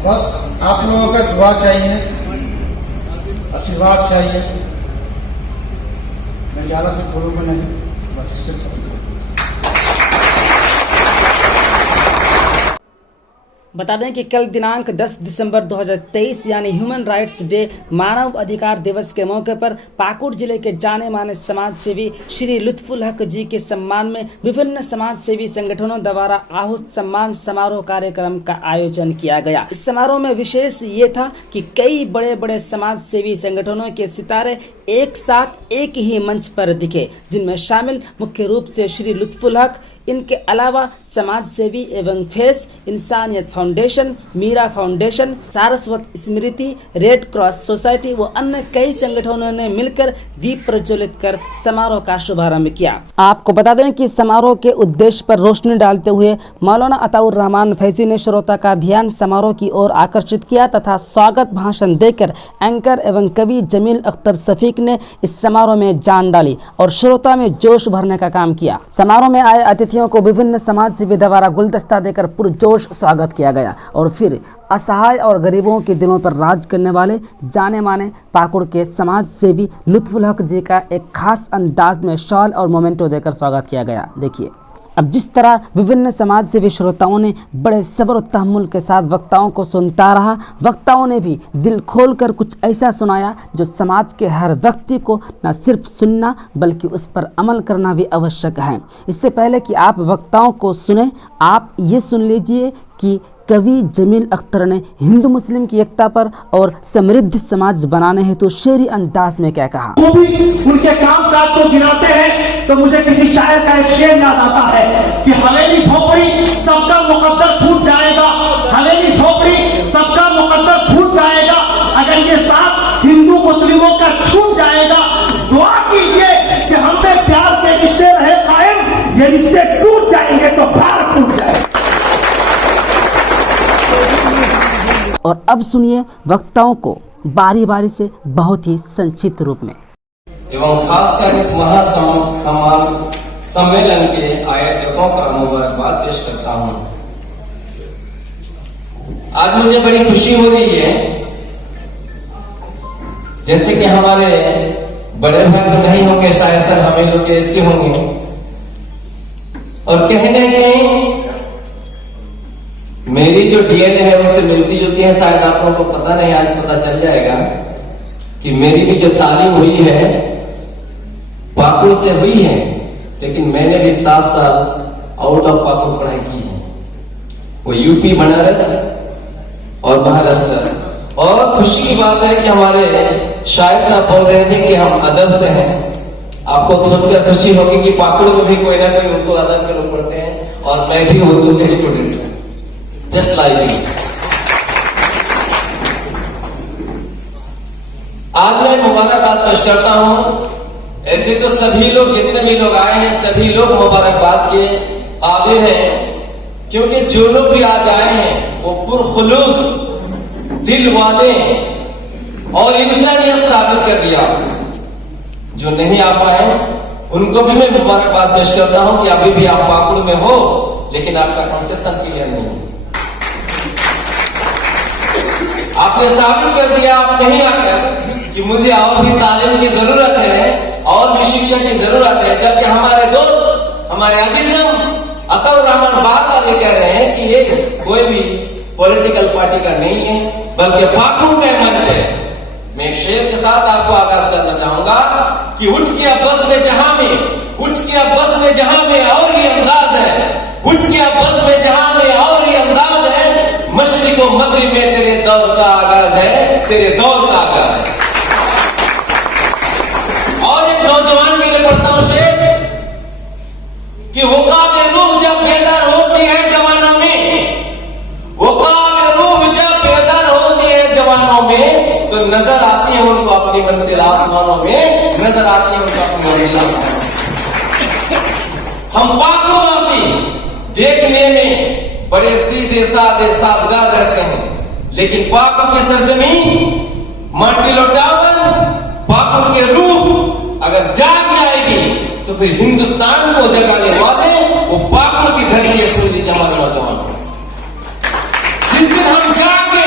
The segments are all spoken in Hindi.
बस आप लोगों का दुआ चाहिए, आशीर्वाद चाहिए। मैं ज़्यादा कुछ बोलूँगा नहीं, बस इसके बता दें कि कल दिनांक 10 दिसंबर 2023 यानी ह्यूमन राइट्स डे मानव अधिकार दिवस के मौके पर पाकुड़ जिले के जाने माने समाज सेवी श्री लुत्फुल हक जी के सम्मान में विभिन्न समाज सेवी संगठनों द्वारा आहूत सम्मान समारोह कार्यक्रम का आयोजन किया गया। इस समारोह में विशेष ये था कि कई बड़े बड़े समाज सेवी संगठनों के सितारे एक साथ एक ही मंच पर दिखे, जिनमें शामिल मुख्य रूप से श्री लुत्फुल हक, इनके अलावा समाज सेवी एवं फेस, इंसानियत फाउंडेशन, मीरा फाउंडेशन, सारस्वत स्मृति, रेड क्रॉस सोसाइटी व अन्य कई संगठनों ने मिलकर दीप प्रज्वलित कर समारोह का शुभारंभ किया। आपको बता दें कि समारोह के उद्देश्य पर रोशनी डालते हुए मौलाना अताउर रहमान फैजी ने श्रोता का ध्यान समारोह की ओर आकर्षित किया तथा स्वागत भाषण देकर एंकर एवं कवि जमील अख्तर शफीक ने इस समारोह में जान डाली और श्रोता में जोश भरने का काम किया। समारोह में आए अतिथियों को विभिन्न समाज सेवी द्वारा गुलदस्ता देकर पुरजोश स्वागत किया गया और फिर असहाय और गरीबों के दिलों पर राज करने वाले जाने माने पाकुड़ के समाज सेवी लुत्फुल हक जी का एक खास अंदाज में शॉल और मोमेंटो देकर स्वागत किया गया। देखिए अब जिस तरह विभिन्न समाज सेवी श्रोताओं ने बड़े सब्र और तहम्मुल के साथ वक्ताओं को सुनता रहा, वक्ताओं ने भी दिल खोलकर कुछ ऐसा सुनाया जो समाज के हर व्यक्ति को न सिर्फ सुनना बल्कि उस पर अमल करना भी आवश्यक है। इससे पहले कि आप वक्ताओं को सुने, आप ये सुन लीजिए कि कवि जमील अख्तर ने हिंदू मुस्लिम की एकता पर और समृद्ध समाज बनाने हेतु शेरी अंदाज में क्या कहा। वो भी उनके काम काज को गिनाते हैं तो मुझे किसी शायर का एक शेर याद आता है कि हवेली झोपड़ी सबका मुकद्दर फूट जाएगा, हवेली झोपड़ी सबका मुकद्दर फूट जाएगा, अगर ये साथ हिंदू मुस्लिमों का छूट जाएगा। दुआ कीजिए कि हम पे प्यार के रिश्ते रहे कायम, ये रिश्ते टूट जाएंगे तो भारत टूट जाएगा। और अब सुनिए वक्ताओं को बारी बारी से बहुत ही संक्षिप्त रूप में। एवं खासकर इस सम्मेलन के आयोजकों का मुबारकबाद पेश करता हूं। आज मुझे बड़ी खुशी हो रही है, जैसे कि हमारे बड़े भाई तो नहीं होंगे, शायद सर हमें लोग एज के होंगे, और कहने के मेरी जो डीएनए है उससे मिलती जुलती है। शायद आप लोगों को पता नहीं, आज पता चल जाएगा कि मेरी भी जो तालीम हुई है पाकुड़ से हुई है, लेकिन मैंने भी 7 साल आउट ऑफ पाकुड़ पढ़ाई की है, वो यूपी, बनारस और महाराष्ट्र। और खुशी की बात है कि हमारे शायद साहब बोल रहे थे कि हम अदब से हैं। आपको सुनकर खुशी होगी कि पाकुड़ में भी कोई ना कोई उर्दू अदब के लोग पढ़ते हैं और मैं भी उर्दू के स्टूडेंट हूं, जस्ट लाइक यू। आज मैं मुबारकबाद पेश करता हूं। ऐसे तो सभी लोग, जितने भी लोग आए हैं, सभी लोग मुबारकबाद के काबिल हैं, क्योंकि जो लोग भी आज आए हैं वो पुरखुलूस दिल वाले और इंसानियत साबित कर दिया। जो नहीं आ पाए उनको भी मैं मुबारकबाद पेश करता हूं कि अभी भी आप पाकुड़ में हो, लेकिन आपका कंसेप्शन क्लियर नहीं है। आपने साबित कर दिया आप नहीं आकर कि मुझे और भी तालीम की जरूरत है और भी शिक्षा की जरूरत है, जबकि हमारे दोस्त, हमारे अजीजम अताउर रहमान बार बार ये कह रहे हैं कि ये कोई भी पॉलिटिकल पार्टी का नहीं है, बल्कि पाकुड़ का मंच है। मैं एक शेर के साथ आपको आगाज करना चाहूंगा कि उठ किया बस में जहां में, उठ किया बस में जहां में और ही अंदाज है, उठ किया बस में जहां में और ही अंदाज है, मशरिक व मगरिब में तेरे दौर का आगाज है, तेरे दौर का आगाज है। और एक नौजवान के लिए पढ़ता हूं शेर कि वक़ाफ़े रूह जब बेदार होती है जवानों में, वक़ाफ़े रूह जब बेदार होती है जवानों में, तो नजर आती है उनको अपनी मंजिल आसमानों में, नजर आती है उनको अपनी मंजिल आसमानों में। हम पाकुड़वासी देखने में बड़े सीधे साधे सादगार रहते हैं, लेकिन पाकुड़ की सरजमीन माटी लौटावन, पाकुड़ के रूह अगर जाग जाएगी तो फिर हिंदुस्तान को जगाने वाले वो पाकुड़ की धरती है। सूरज जमाल नौजवान, जिस दिन हम जाके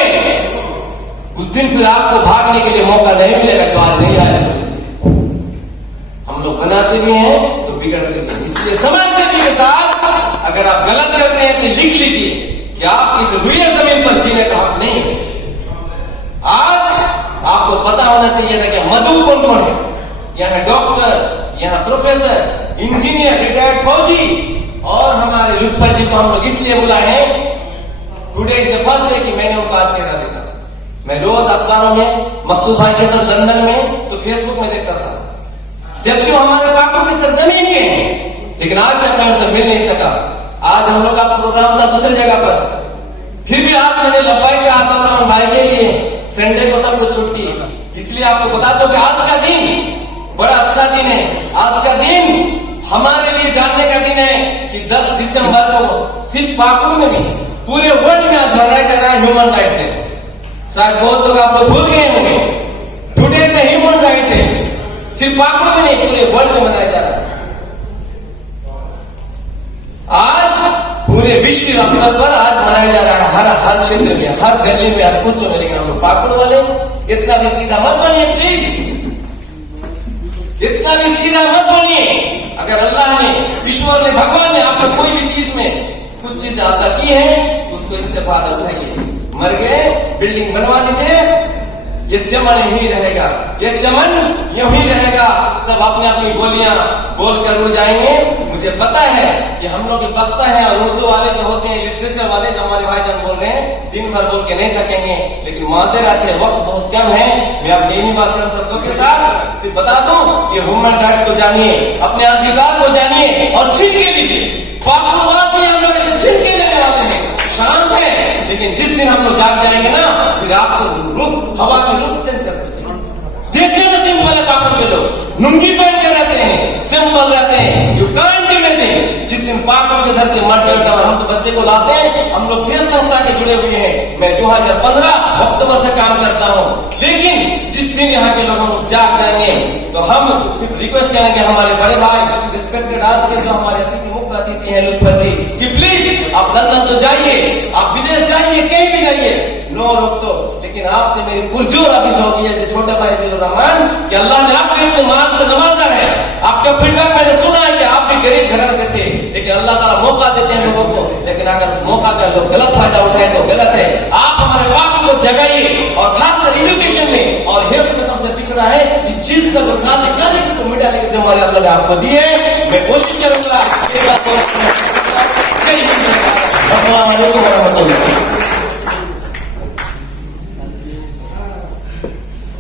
दिन फिर आपको भागने के लिए मौका नहीं मिलेगा जो आज नहीं आया। हम लोग बनाते भी हैं तो बिगड़ते भी हैं। इसलिए समझते भी के साथ अगर आप गलत करते हैं तो लिख लीजिए कि आप इस रुई जमीन पर जीने का हक नहीं है। आज आपको पता होना चाहिए था कि मधु कौन कौन है। यहाँ डॉक्टर, यहाँ प्रोफेसर, इंजीनियर, रिटायर्ड फौजी और हमारे लुत्फा जी को हम लोग इसलिए बुलाए हैं। Today is the first day कि मैंने उनका आज चेहरा देखा। मैं रोज अखबारों में मकसूद भाई के साथ लंदन में तो फेसबुक में देखता था, जबकि वो हमारे पाकों की सरजमीन के हैं, लेकिन आज तक उनसे मिल नहीं सका। आज हम लोग का प्रोग्राम था दूसरी जगह पर, फिर भी आज मैंने लंबाई के हाथ और भाई के लिए संडे को सब लोग छुट्टी। इसलिए आपको बता दो कि आज का दिन बड़ा अच्छा दिन है। आज का दिन हमारे लिए जानने का दिन है कि 10 दिसंबर को सिर्फ पाकुड़ में नहीं पूरे वर्ल्ड में आज मनाया जा रहा है ह्यूमन राइट डे। शायद बहुत लोग आप लोग भूल गए होंगे, today the human right day सिर्फ पाकुड़ में नहीं पूरे वर्ल्ड में मनाया जा रहा है। आज पूरे विश्व स्तर पर आज मनाया जा रहा है, हर क्षेत्र में, हर गली में, हर कुछ में। लेकिन हम लोग पाकुड़ वाले इतना भी सीधा मत बनिए प्लीज, इतना भी सीधा मत बनिए। अगर अल्लाह ने, ईश्वर ने, भगवान ने आपको कोई भी चीज में कुछ चीज अता की है उसको इस्तेफादा उठाइए। मर गए, बिल्डिंग बनवा दीजिए, ये चमन ही रहेगा, ये चमन यूं ही रहेगा। सब अपने अपनी बोलियां बोलकर उड़ जाएंगे। मुझे पता है कि हम लोग वक्ता है और उर्दू वाले जो होते हैं, लिटरेचर वाले जो हमारे भाईजान बोल रहे हैं, दिन भर बोल के नहीं थकेंगे। लेकिन माजरा है, वक्त बहुत कम है। मैं अपनी इन्हीं बात चंद शब्दों के साथ सिर्फ बता दूं कि ह्यूमन राइट्स को जानिए, अपने अधिकार को जानिए और छीन के लीजिए। पाकुड़वासी हम लोग छीन के लेने वाले हैं, शांत है। लेकिन जिस दिन हम लोग जाग जाएंगे ना, फिर आपको रुख, हवा की रुख चेंज कर देंगे। देखिए ना सिंपल है, पाकुड़ के लोग लुंगी पहन के रहते हैं, सिंपल रहते हैं। यू कांट इमेजिन जिस दिन पाकुड़ के धरती मर गया और हम तो बच्चे को लाते हैं। हम लोग किस संस्था के जुड़े हुए हैं, मैं 2015 अक्टूबर से काम करता हूँ। लेकिन जिस दिन यहाँ के लोग हम जाग जाएंगे तो हम सिर्फ रिक्वेस्ट करेंगे हमारे बड़े भाई रिस्पेक्टेड आज के जो हमारे अतिथि मुख्य अतिथि हैं लुत्फा जी कि प्लीज आप लंदन तो जाइए, आप विदेश जाइए, कहीं भी जाइए, नो रोक तो। लेकिन आपसे मेरी पुरजोर अभिश होगी है छोटे भाई रहमान कि अल्लाह ने आपके अपने मान से नवाजा है। आपका फीडबैक मैंने सुना है कि आप भी गरीब घराने से थे, लेकिन अल्लाह ताला मौका देते हैं लोगों को। लेकिन अगर उस मौका का लोग गलत फायदा उठाए तो गलत है। आप हमारे पाक को जगाइए और खासकर एजुकेशन में और हेल्थ में सबसे पिछड़ा है। इस चीज का जो काले को मिटाने की जिम्मेदारी अल्लाह ने आपको दी है। मैं कोशिश करूंगा।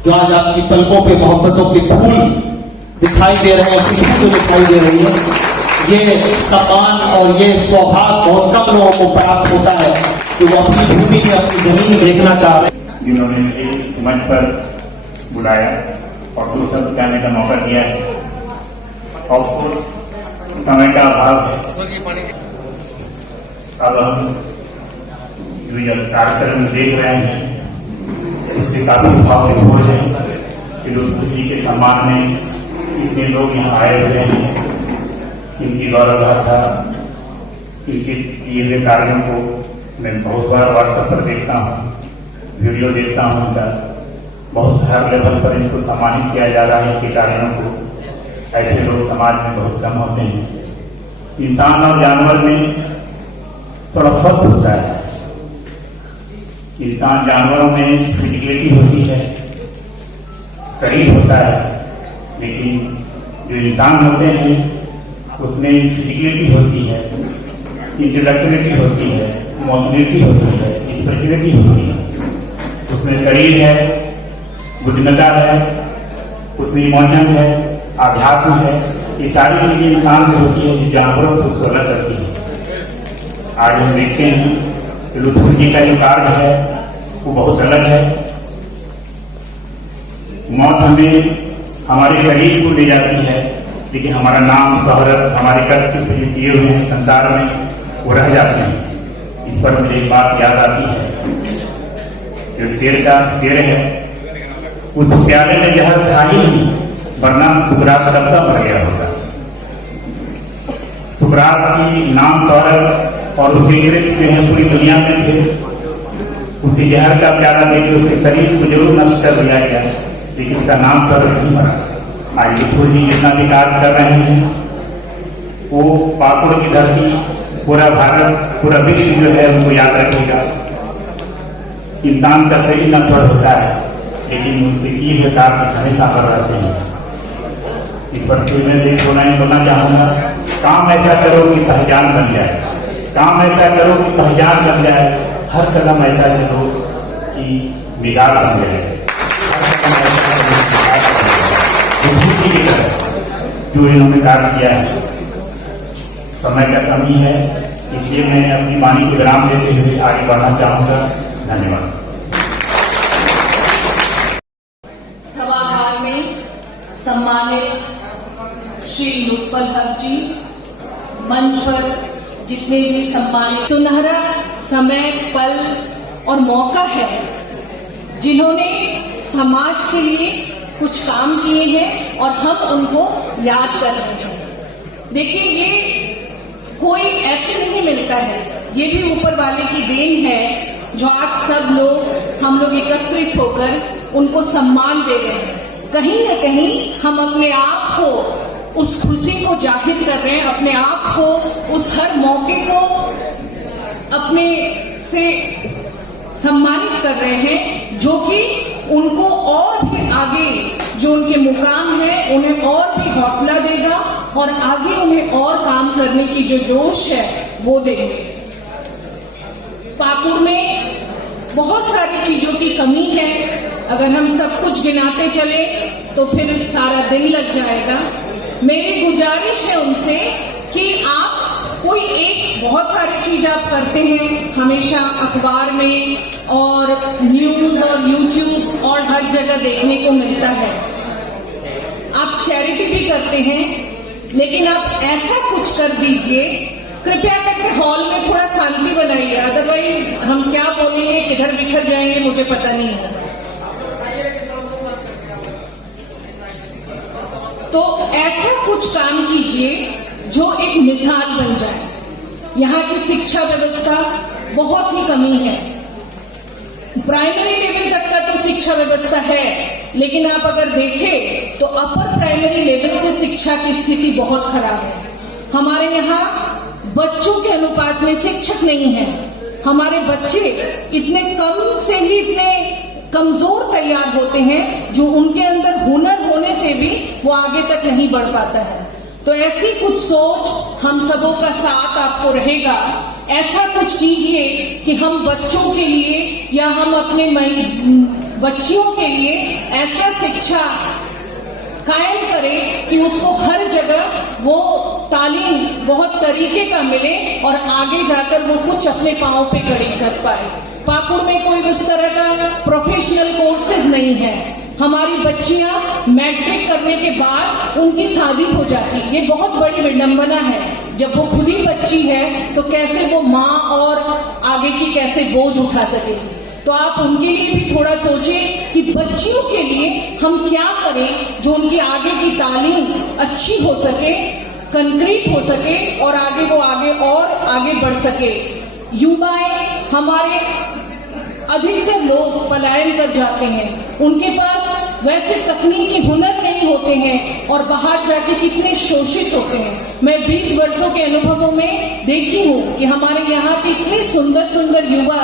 जो आज आपकी पलकों पे मोहब्बतों के फूल दिखाई दे रहे हैं, खुशबू दिखाई दे रही है, ये सम्मान और ये सौभाग्य बहुत कम लोगों को प्राप्त होता है कि वो अपनी भूमि में, अपनी जमीन में देखना चाह रहे हैं। जिन्होंने मुझे मंच पर बुलाया और दो शब्द कहने का मौका दिया है। अफसोस समय का अभाव है। अब हम जो ये कार्यक्रम देख रहे हैं उससे काफी भाव विभोर है कि लुत्फा जी के सम्मान में इतने लोग यहाँ आए हुए हैं। इनकी गौरव गाथा, इनके किए हुए कार्यों को मैं बहुत बार व्हाट्सएप पर देखता हूँ, वीडियो देखता हूँ उनका। बहुत हर लेवल पर इनको सम्मानित किया जा रहा है इनके कार्यों को। ऐसे लोग समाज में बहुत कम होते हैं। इंसान और जानवर में थोड़ा फर्क होता है। इंसान जानवरों में फिजिकलिटी होती है, शरीर होता है, लेकिन जो इंसान होते हैं उसमें फिजिकलिटी होती है, इंटेलेक्चुअलिटी होती है, इमोशनलिटी होती है, स्पिरिचुअलिटी होती है। उसमें शरीर है, बुद्धिमत्ता है, उसमें इमोशन है, आध्यात्म है। ये सारी चीजें इंसान में होती है जो जानवरों से उसको अलग करती है। आज हम देखते हैं कि लुत्फा जी का जो कार्य है वो बहुत अलग है। मौत हमें हमारे शरीर को ले जाती है, लेकिन हमारा नाम, शोहरत, हमारे कर्तव्य जो किए हुए हैं संसार में वो रह जाते हैं। इस पर मुझे एक बात याद आती है, जो शेर है, उस प्याले में जहर था ही नहीं, वरना सुकरात सबका मर गया होता। सुकरात की नाम, शोहरत और उसके कृत्य जो है पूरी दुनिया में थे। उसी जहर का प्याला देकर उसके शरीर को जरूर नष्ट कर दिया गया, लेकिन उसका नाम पर नहीं मरा। आज लुत्फुल जी जितना विकास कर रहे हैं, वो पाकुड़ की धरती, पूरा भारत, पूरा विश्व जो है उनको याद रखेगा। इंसान का शरीर नश्वर होता है, लेकिन उसके किए हुए कार्य हमेशा कर रहते हैं। इस पर मैं बोलना चाहूंगा, काम ऐसा करो कि पहचान बन जाए, काम ऐसा करो कि पहचान बन जाए, हर कदम ऐसा चलो कि मिजाज बन जाए, जो इन्होंने कार्य किया है। समय का कमी है, इसलिए मैं अपनी वाणी को विराम देते हुए आगे बढ़ना चाहूंगा। धन्यवाद। सभागार में सम्मानित श्री लुत्फुल हक जी, मंच पर जितने भी सम्मानित, सुनहरा समय, पल और मौका है जिन्होंने समाज के लिए कुछ काम किए हैं और हम उनको याद कर रहे हैं। देखिए, ये कोई ऐसे नहीं मिलता है, ये भी ऊपर वाले की देन है जो आज सब लोग, हम लोग एकत्रित होकर उनको सम्मान दे रहे हैं। कहीं न कहीं हम अपने आप को, उस खुशी को जाहिर कर रहे हैं, अपने आप को, उस हर मौके को अपने से सम्मानित कर रहे हैं, जो कि उनको और भी आगे जो उनके मुकाम है उन्हें और भी हौसला देगा और आगे उन्हें और काम करने की जो जोश है वो देंगे। पाकुड़ में बहुत सारी चीजों की कमी है, अगर हम सब कुछ गिनाते चले तो फिर सारा दिन लग जाएगा। मेरी गुजारिश है उनसे कि आप कोई एक, बहुत सारी चीज आप करते हैं हमेशा अखबार में और न्यूज और यूट्यूब और हर जगह देखने को मिलता है। आप चैरिटी भी करते हैं, लेकिन आप ऐसा कुछ कर दीजिए, कृपया करके हॉल में थोड़ा शांति बनाइए, अदरवाइज हम क्या बोलेंगे, किधर बिखर जाएंगे, मुझे पता नहीं होगा। तो ऐसा कुछ काम कीजिए जो एक मिसाल बन जाए। यहाँ की शिक्षा व्यवस्था बहुत ही कमी है, प्राइमरी लेवल तक का तो शिक्षा व्यवस्था है, लेकिन आप अगर देखें तो अपर प्राइमरी लेवल से शिक्षा की स्थिति बहुत खराब है। हमारे यहाँ बच्चों के अनुपात में शिक्षक नहीं है, हमारे बच्चे इतने कम से ही इतने कमजोर तैयार होते हैं जो उनके अंदर हुनर होने से भी वो आगे तक नहीं बढ़ पाता है। तो ऐसी कुछ सोच हम सबों का साथ आपको रहेगा, ऐसा कुछ कीजिए कि हम बच्चों के लिए या हम अपने बच्चियों के लिए ऐसा शिक्षा कायम करें कि उसको हर जगह वो तालीम बहुत तरीके का मिले और आगे जाकर वो कुछ अपने पांव पे खड़ी कर पाए। पाकुड़ में कोई इस तरह का प्रोफेशनल कोर्सेज नहीं है। हमारी बच्चियां मैट्रिक करने के बाद उनकी शादी हो जाती, ये बहुत बड़ी विडंबना है। जब वो खुद ही बच्ची है तो कैसे वो माँ और आगे की कैसे बोझ उठा सकेगी। तो आप उनके लिए भी थोड़ा सोचें कि बच्चियों के लिए हम क्या करें जो उनकी आगे की तालीम अच्छी हो सके, कंक्रीट हो सके और आगे वो आगे बढ़ सके। युवाएं हमारे अधिकतर लोग पलायन कर जाते हैं, उनके पास वैसे तकनीकी हुनर नहीं होते हैं और बाहर जाके कितने शोषित होते हैं। मैं 20 वर्षों के अनुभवों में देखी हूँ कि हमारे यहाँ के इतने सुंदर सुंदर युवा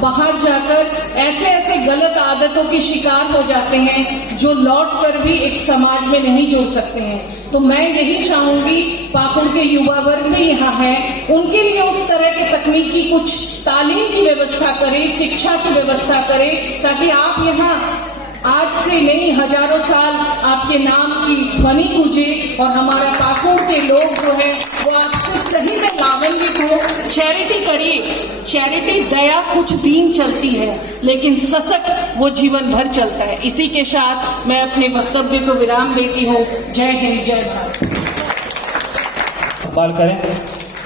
बाहर जाकर ऐसे ऐसे गलत आदतों के शिकार हो जाते हैं जो लौट कर भी एक समाज में नहीं जुड़ सकते हैं। तो मैं यही चाहूंगी पाकुड़ के युवा वर्ग भी यहाँ है, उनके लिए उस तरह के तकनीकी कुछ तालीम की व्यवस्था करें, शिक्षा की व्यवस्था करें, ताकि आप यहाँ आज से नहीं हजारों साल आपके नाम की ध्वनि गूंजे और हमारा पाकुड़ के लोग जो है वो आपसे सही में लाभान्वित हो। चैरिटी करिए, चैरिटी दया कुछ दिन चलती है लेकिन सशक्त वो जीवन भर चलता है। इसी के साथ मैं अपने वक्तव्य को विराम देती हूँ। जय हिंद, जय भारत। सवाल करें,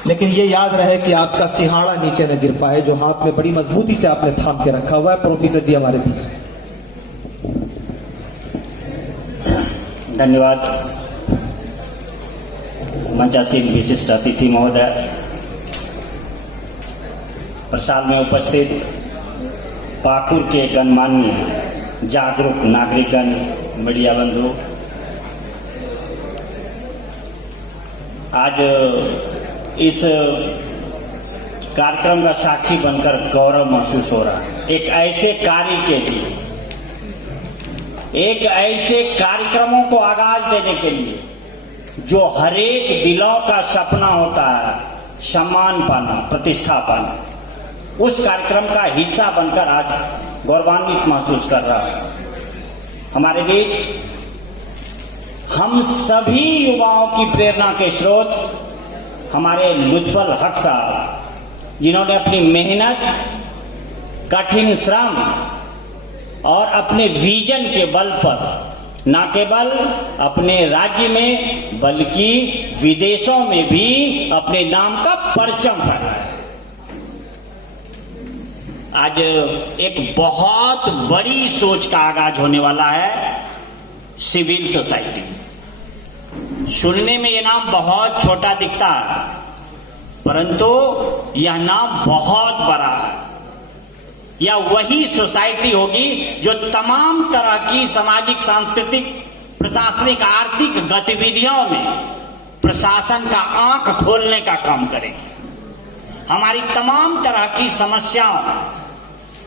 लेकिन ये याद रहे कि आपका सिहाड़ा नीचे न गिर पाए, जो हाथ में बड़ी मजबूती से आपने थाम के रखा हुआ है। प्रोफेसर जी हमारे बीच। धन्यवाद। मंचासीन विशिष्ट अतिथि महोदय, प्रसाद में उपस्थित पाकुड़ के गणमान्य जागरूक नागरिकगण, मीडिया बंधु, आज इस कार्यक्रम का साक्षी बनकर गौरव महसूस हो रहा है। एक ऐसे कार्य के लिए, एक ऐसे कार्यक्रमों को आगाज देने के लिए जो हरेक दिलों का सपना होता है, सम्मान पाना, प्रतिष्ठा पाना, उस कार्यक्रम का हिस्सा बनकर आज गौरवान्वित महसूस कर रहा है। हमारे बीच हम सभी युवाओं की प्रेरणा के स्रोत हमारे लुत्फुल हक साहब, जिन्होंने अपनी मेहनत, कठिन श्रम और अपने विजन के बल पर न केवल अपने राज्य में बल्कि विदेशों में भी अपने नाम का परचम फहराया। आज एक बहुत बड़ी सोच का आगाज होने वाला है सिविल सोसाइटी। सुनने में यह नाम बहुत छोटा दिखता है, परंतु यह नाम बहुत बड़ा है। यह वही सोसाइटी होगी जो तमाम तरह की सामाजिक, सांस्कृतिक, प्रशासनिक, आर्थिक गतिविधियों में प्रशासन का आंख खोलने का काम करेगी। हमारी तमाम तरह की समस्याओं,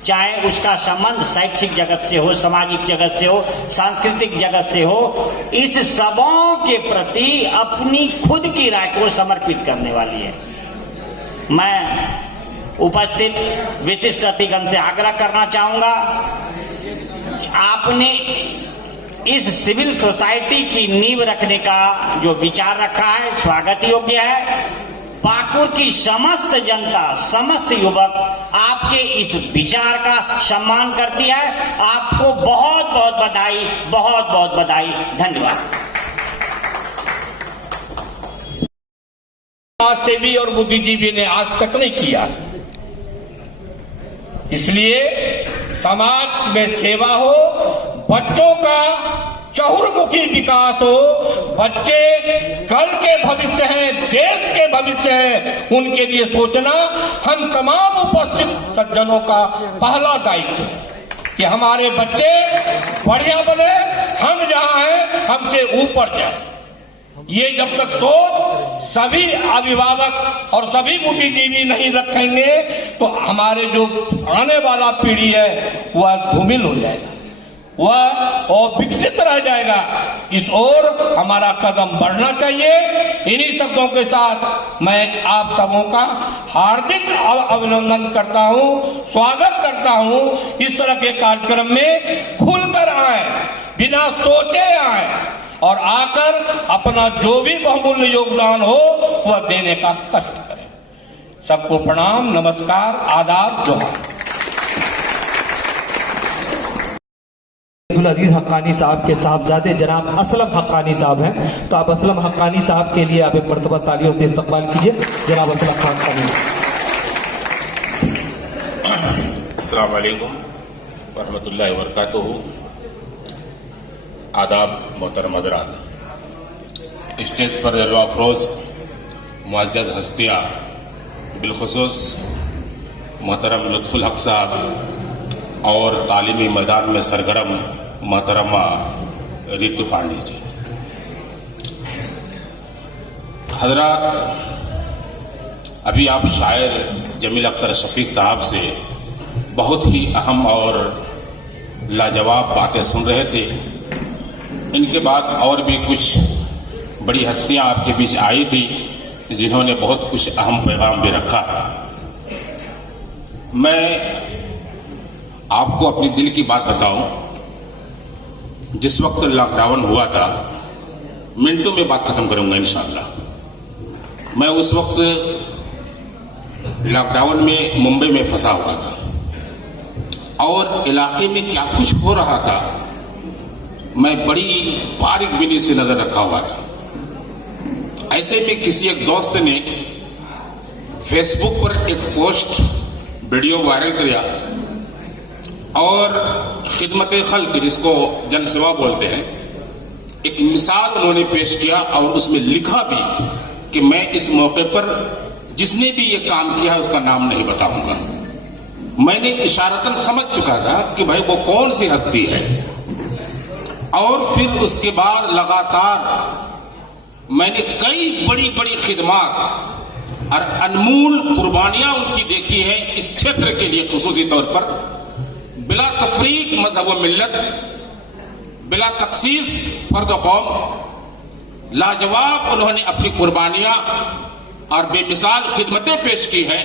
चाहे उसका संबंध शैक्षिक जगत से हो, सामाजिक जगत से हो, सांस्कृतिक जगत से हो, इस सबों के प्रति अपनी खुद की राय को समर्पित करने वाली है। मैं उपस्थित विशिष्ट अतिथिगण से आग्रह करना चाहूंगा कि आपने इस सिविल सोसाइटी की नींव रखने का जो विचार रखा है, स्वागत योग्य है। पाकुड़ की समस्त जनता, समस्त युवक आपके इस विचार का सम्मान करती है। आपको बहुत बहुत बधाई, बहुत बहुत बधाई, धन्यवाद। सेवी और बुद्धिजीवी ने आज तक नहीं किया, इसलिए समाज में सेवा हो, बच्चों का चहुर्मुखी विकास हो। बच्चे कल के भविष्य हैं, देश के भविष्य हैं, उनके लिए सोचना हम तमाम उपस्थित सज्जनों का पहला दायित्व है कि हमारे बच्चे बढ़िया बने, हम जहां हैं हमसे ऊपर जाए। ये जब तक सोच सभी अभिभावक और सभी बुद्धिजीवी नहीं रखेंगे तो हमारे जो आने वाला पीढ़ी है वह धूमिल हो जाएगा, वह विकसित रह जाएगा। इस ओर हमारा कदम बढ़ना चाहिए। इन्हीं शब्दों के साथ मैं आप सबों का हार्दिक अभिनंदन करता हूं, स्वागत करता हूं। इस तरह के कार्यक्रम में खुलकर आए, बिना सोचे आए और आकर अपना जो भी बहुमूल्य योगदान हो वह देने का कष्ट करें। सबको प्रणाम, नमस्कार, आदाब, जोहार। अब्दुल अजीज हक्कानी साहब के साहबजादे जनाब असलम हक्कानी साहब हैं, तो आप असलम हक्कानी साहब के लिए आप एक मर्तबा तालियों से इस्तकबाल कीजिए। जनाब असलम हक्कानी। अस्सलाम वालेकुम वरहमतुल्लाहि वबरकातुहू। आदाब मोहतरम हज़रात, स्टेज पर जलवा अफरोज मुअज़्ज़ज़ हस्तियाँ, बिलखुसूस मोहतरम लुत्फुल हक साहब और तालीमी मैदान में सरगर्म मोहतरमा रितु पांडे जी। हज़रात, अभी आप शायर जमील अख्तर शफीक साहब से बहुत ही अहम और लाजवाब बातें सुन रहे थे। इनके बाद और भी कुछ बड़ी हस्तियां आपके बीच आई थी जिन्होंने बहुत कुछ अहम पैगाम भी रखा। मैं आपको अपनी दिल की बात बताऊं, जिस वक्त लॉकडाउन हुआ था, मिनटों में बात खत्म करूंगा इंशाअल्लाह। मैं उस वक्त लॉकडाउन में मुंबई में फंसा हुआ था और इलाके में क्या कुछ हो रहा था मैं बड़ी बारीक बीनी से नजर रखा हुआ था। ऐसे में किसी एक दोस्त ने फेसबुक पर एक पोस्ट वीडियो वायरल किया और खिदमत खल्क, जिसको जनसेवा बोलते हैं, एक मिसाल उन्होंने पेश किया और उसमें लिखा भी कि मैं इस मौके पर जिसने भी ये काम किया है उसका नाम नहीं बताऊंगा। मैंने इशारतन समझ चुका था कि भाई वो कौन सी हस्ती है, और फिर उसके बाद लगातार मैंने कई बड़ी बड़ी खिदमत और अनमोल कुर्बानियां उनकी देखी है इस क्षेत्र के लिए, खुसूसी तौर पर बिला तफरीक मजहब व मिल्लत, बिला तखसीस फर्द कौम, लाजवाब उन्होंने अपनी कुर्बानियां और बेमिसाल खिदमतें पेश की है।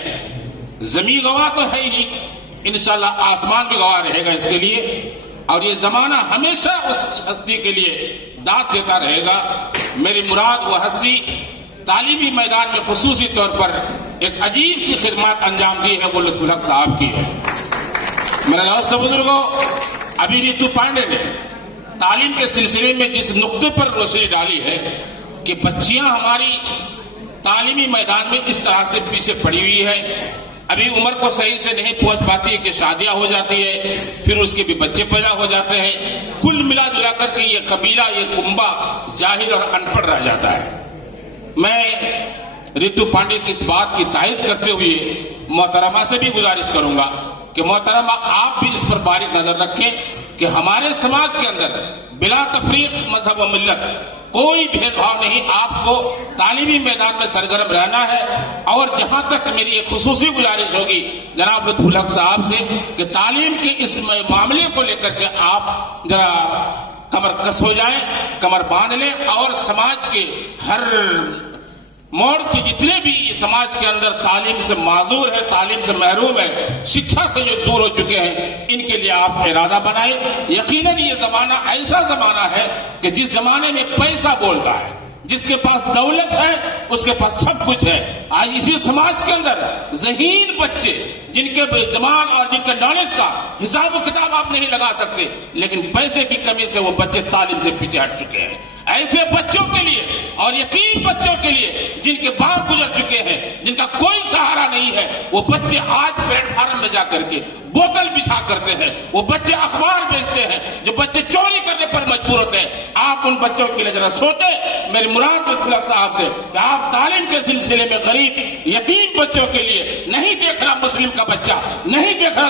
जमीन गवाह तो है ही, इंशाअल्लाह आसमान भी गवाह रहेगा इसके लिए, और ये जमाना हमेशा उस हस्ती के लिए दाद देता रहेगा। मेरी मुराद वो हस्ती तालीमी मैदान में खुसूसी तौर पर एक अजीब सी खिदमत अंजाम दी है, वो लुत्फुल हक साहब की है। मेरे दोस्त बुजुर्गों, अभी रितु पांडे ने तालीम के सिलसिले में जिस नुक्ते पर रोशनी डाली है कि बच्चियां हमारी तालीमी मैदान में इस तरह से पीछे पड़ी हुई है, अभी उम्र को सही से नहीं पहुंच पाती है कि शादियां हो जाती है, फिर उसके भी बच्चे पैदा हो जाते हैं। कुल मिला जुला करके ये कबीला, ये कुंबा जाहिल और अनपढ़ रह जाता है। मैं रितु पांडे की इस बात की तायद करते हुए मोहतरमा से भी गुजारिश करूंगा कि मोहतरमा आप भी इस पर बारीक नजर रखें कि हमारे समाज के अंदर बिला तफरीक मजहब व मिल्लत कोई भेदभाव नहीं, आपको तालीमी मैदान में सरगर्म रहना है। और जहां तक मेरी एक खुसूसी गुजारिश होगी जनाब लुत्फुल हक साहब से कि तालीम के इस मामले को लेकर के आप जरा कमर कस हो जाएं, कमर बांध लें, और समाज के हर मोड़ के जितने भी समाज के अंदर तालीम से माजूर है, तालीम से महरूम है, शिक्षा से जो दूर हो चुके हैं, इनके लिए आप इरादा बनाए। यकीनन ये जमाना ऐसा जमाना है कि जिस जमाने में पैसा बोलता है, जिसके पास दौलत है उसके पास सब कुछ है। आज इसी समाज के अंदर ज़हीन बच्चे जिनके दिमाग और जिनके नॉलेज का हिसाब किताब आप नहीं लगा सकते, लेकिन पैसे की कमी से वो बच्चे तालीम से पीछे हट चुके हैं। ऐसे बच्चों के लिए और यतीम बच्चों के लिए जिनके बाप गुजर चुके हैं, जिनका कोई सहारा नहीं है, वो बच्चे आज प्लेटफार्म में जाकर के बोतल बिछा करते हैं, वो बच्चे अखबार बेचते हैं, जो बच्चे चोरी करने पर मजबूर होते हैं। आप उन बच्चों के लिए जरा सोचे। मेरी मुराद लुत्फुल हक साहब से कि आप तालीम के सिलसिले में गरीब यतीम बच्चों के लिए नहीं देखना मुस्लिम का बच्चा, नहीं देखना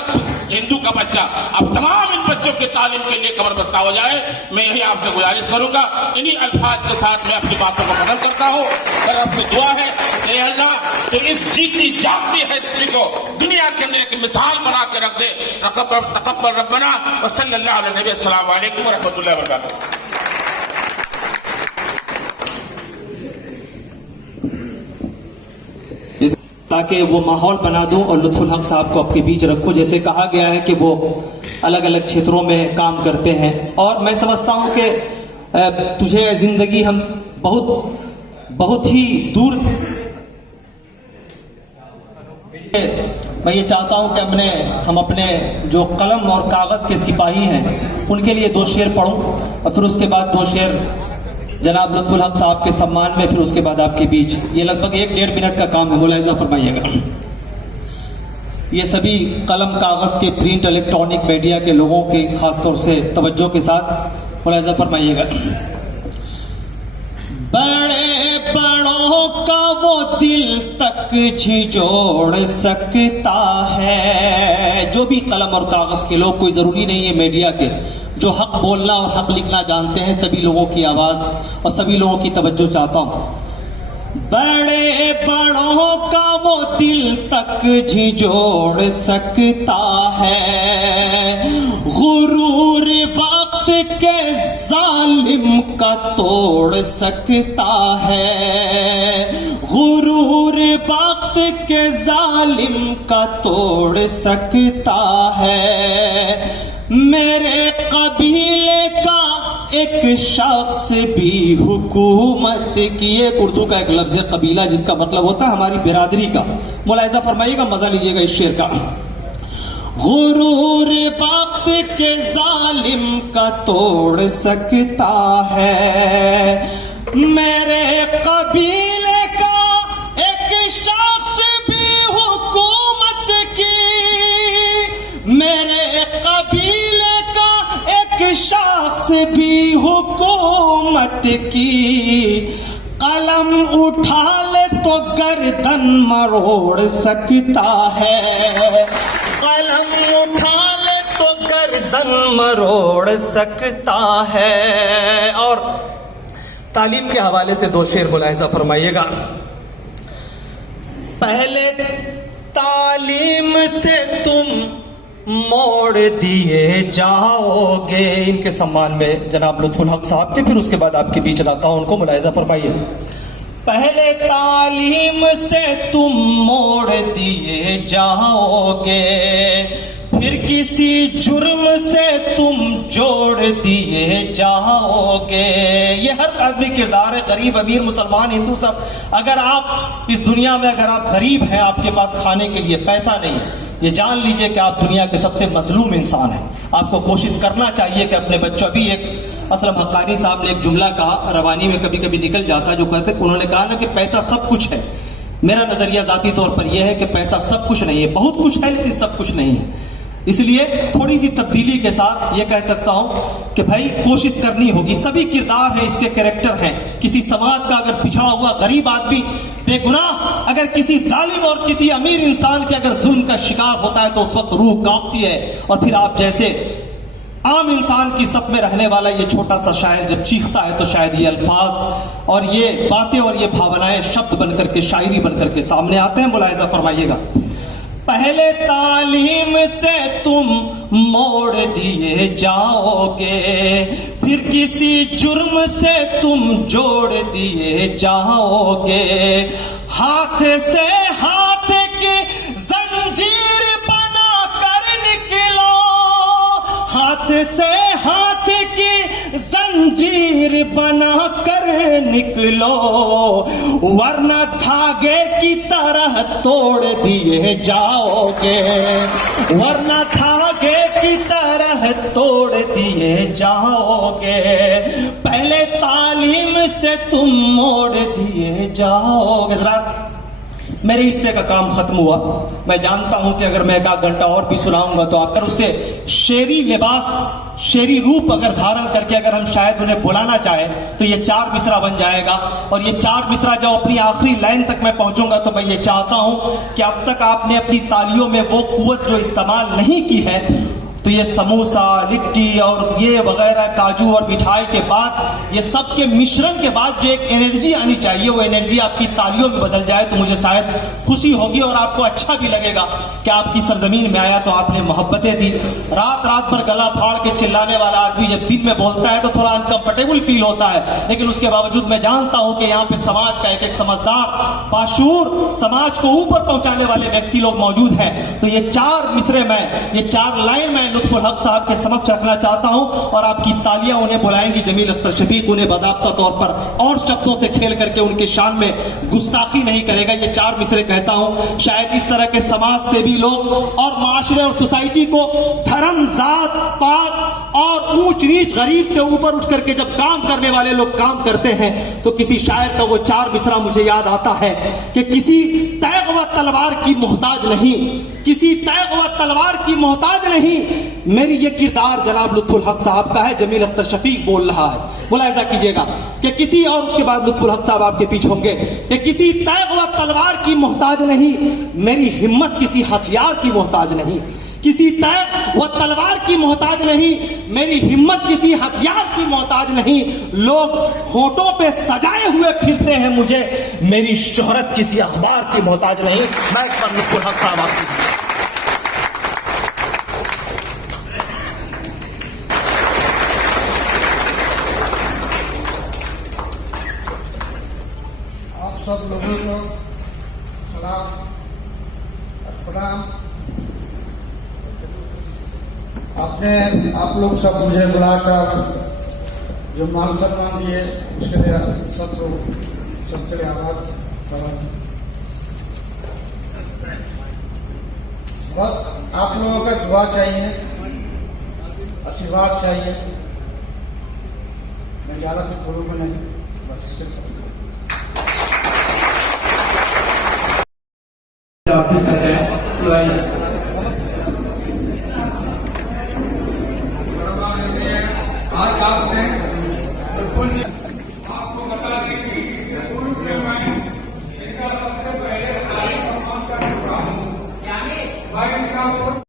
हिंदू का बच्चा, अब तमाम इन बच्चों के तालीम के लिए कमर बस्ता हो जाए। मैं यही आपसे गुजारिश करूंगा। इन्हीं अल्फाज के साथ मैं अपनी बातों को खत्म करता हूँ। सर आपसे दुआ है कि अल्लाह तो इस जीती जागती हस्ती को दुनिया के अंदर एक मिसाल बना के रख दे। तक़ब्बल रब्बना व सल्लल्लाहु अलैहि नबी, अस्सलाम वालेकुम व रहमतुल्लाहि व बरकातुहू। ताकि वो माहौल बना दूं और लुत्फुल हक साहब को आपके बीच रखूं। जैसे कहा गया है कि वो अलग अलग क्षेत्रों में काम करते हैं, और मैं समझता हूं कि तुझे जिंदगी हम बहुत ही दूर, मैं ये चाहता हूं कि हम अपने जो कलम और कागज के सिपाही हैं उनके लिए 2 शेर पढ़ूं, और फिर उसके बाद 2 शेर जनाब लुत्फुल हक साहब के सम्मान में, फिर उसके बाद आपके बीच। ये लगभग 1-1.5 मिनट का काम है, मुलाहिजा फरमाइएगा। ये सभी कलम कागज के प्रिंट इलेक्ट्रॉनिक मीडिया के लोगों के खासतौर से तवज्जो के साथ मुलाहिजा फरमाइएगा। बड़े बड़ों का वो दिल तक झिझोड़ सकता है। जो भी कलम और कागज के लोग, कोई जरूरी नहीं है मीडिया के, जो हक बोलना और हक लिखना जानते हैं, सभी लोगों की आवाज और सभी लोगों की तवज्जो चाहता हूं। बड़े बड़ों का वो दिल तक झिझोड़ सकता है, गुरूर वक्त के जालिम का तोड़ सकता है, गुरूर वक्त के जालिम का तोड़ सकता है। मेरे कबीले का एक शख्स भी हुकूमत की, एक उर्दू का एक लफ्ज है कबीला, जिसका मतलब होता है हमारी बिरादरी का। मुलाहिजा फरमाइएगा, मजा लीजिएगा इस शेर का। गुरूर वक्त के जालिम का तोड़ सकता है, मेरे कबीले का एक शख्स भी हुकूमत की, मेरे कबीले का एक शख्स भी हुकूमत की, कलम उठा ले तो गर्दन मरोड़ सकता है। कलम उठा ले तो गर्दन मरोड़ सकता है। और तालीम के हवाले से दो शेर मुलाहिजा फरमाइएगा। पहले तालीम से तुम मोड़ दिए जाओगे, इनके सम्मान में जनाब लुत्फुल हक साहब के, फिर उसके बाद आपके बीच लाता हूं, उनको मुलाहिजा फरमाइए। पहले तालीम से तुम मोड़ दिए जाओगे, फिर किसी जुर्म से तुम जोड़ दिए जाओगे। ये हर आदमी किरदार है, गरीब अमीर मुसलमान हिंदू सब। अगर आप इस दुनिया में अगर आप गरीब हैं, आपके पास खाने के लिए पैसा नहीं है, ये जान लीजिए कि आप दुनिया के सबसे मजलूम इंसान हैं। आपको कोशिश करना चाहिए कि अपने बच्चों, अभी एक असलम हक्कानी साहब ने एक जुमला कहा, रवानी में कभी कभी निकल जाता है, जो कहते, उन्होंने कहा ना कि पैसा सब कुछ है। मेरा नजरिया जाती तौर पर यह है कि पैसा सब कुछ नहीं है, बहुत कुछ है लेकिन सब कुछ नहीं है। इसलिए थोड़ी सी तब्दीली के साथ ये कह सकता हूं कि भाई कोशिश करनी होगी। सभी किरदार हैं, इसके कैरेक्टर हैं। किसी समाज का अगर पिछड़ा हुआ गरीब आदमी बेगुनाह अगर किसी जालिम और किसी अमीर इंसान के अगर जुल्म का शिकार होता है तो उस वक्त रूह कांपती है। और फिर आप जैसे आम इंसान की सप में रहने वाला ये छोटा सा शायर जब चीखता है तो शायद ये अल्फाज और ये बातें और ये भावनाएं शब्द बनकर के, शायरी बनकर के सामने आते हैं। मुलाहिजा फरमाइएगा। पहले तालीम से तुम मोड़ दिए जाओगे, फिर किसी जुर्म से तुम जोड़ दिए जाओगे। हाथ से हाथ की जंजीर बना कर निकलो, हाथ से हाथ की जंजीर बना कर निकलो, वरना धागे की तरह तोड़ दिए जाओगे, वरना धागे की तरह तोड़ दिए जाओगे। पहले तालीम से तुम मोड़ दिए जाओगे। जरा मेरे हिस्से का काम खत्म हुआ। मैं जानता हूं कि अगर मैं एक आध घंटा और भी सुनाऊंगा तो अगर उससे शेरी लिबास, शेरी रूप अगर धारण करके अगर हम शायद उन्हें बुलाना चाहे तो ये 4 मिसरा बन जाएगा। और ये 4 मिसरा जब अपनी आखिरी लाइन तक मैं पहुंचूंगा तो मैं ये चाहता हूं कि अब तक आपने अपनी तालियों में वो कुव्वत जो इस्तेमाल नहीं की है, तो ये समोसा, लिट्टी और ये वगैरह काजू और मिठाई के बाद, ये सब के मिश्रण के बाद जो एक एनर्जी आनी चाहिए, वो एनर्जी आपकी तालियों में बदल जाए तो मुझे शायद खुशी होगी और आपको अच्छा भी लगेगा कि आपकी सरजमीन में आया तो आपने मोहब्बतें दी। रात रात भर गला फाड़ के चिल्लाने वाला आदमी जब दिन में बोलता है तो थोड़ा अनकंफर्टेबल फील होता है, लेकिन उसके बावजूद मैं जानता हूं कि यहाँ पे समाज का एक एक समझदार, बाशूर, समाज को ऊपर पहुंचाने वाले व्यक्ति लोग मौजूद हैं। तो ये 4 मिसरे में, ये 4 लाइन में लुत्फुल हक साहब के समक्ष रखना चाहता हूं और आपकी तालियां उन्हें बुलाएंगी। जमील अख्तर शफीक उन्हें बाज़ाब्ता तौर पर और शब्दों से खेल करके उनके शान में गुस्ताखी नहीं करेगा। ये 4 मिसरे कहता हूं, शायद इस तरह के समाज से भी लोग और माशरे और सोसाइटी को धर्म, जात पात और ऊंच नीच, गरीब से ऊपर उठ करके जब काम करने वाले लोग काम करते हैं तो किसी शायर का वो 4 मिसरा मुझे याद आता है कि किसी तैग व तलवार की मोहताज नहीं, किसी तैग व तलवार की मोहताज नहीं, मेरी ये किरदार जनाब लुत्फुल हक साहब का है। जमील अख्तर शफीक बोल रहा है, मुलाहिजा कीजिएगा कि किसी, और उसके बाद लुत्फुल हक साहब आपके पीछे होंगे, कि किसी तैग व तलवार की मोहताज नहीं, मेरी हिम्मत किसी हथियार की मोहताज नहीं, किसी तैग व तलवार की मोहताज नहीं, मेरी हिम्मत किसी हथियार की मोहताज नहीं। लोग होठों पे सजाए हुए फिरते हैं मुझे, मेरी शोहरत किसी अखबार की मोहताज नहीं। मैं पर लुत्फुल हक साहब आपकी सब लोगों को सलाम प्रणाम। आपने, आप लोग सब मुझे बुलाकर जो मान सम्मान दिए उसके लिए सबके लिए आभार। बस आप लोगों का दुआ चाहिए, आशीर्वाद चाहिए। मैं ज्यादा कुछ बोलूंगा नहीं, बस इसके आप भी कर रहे हैं।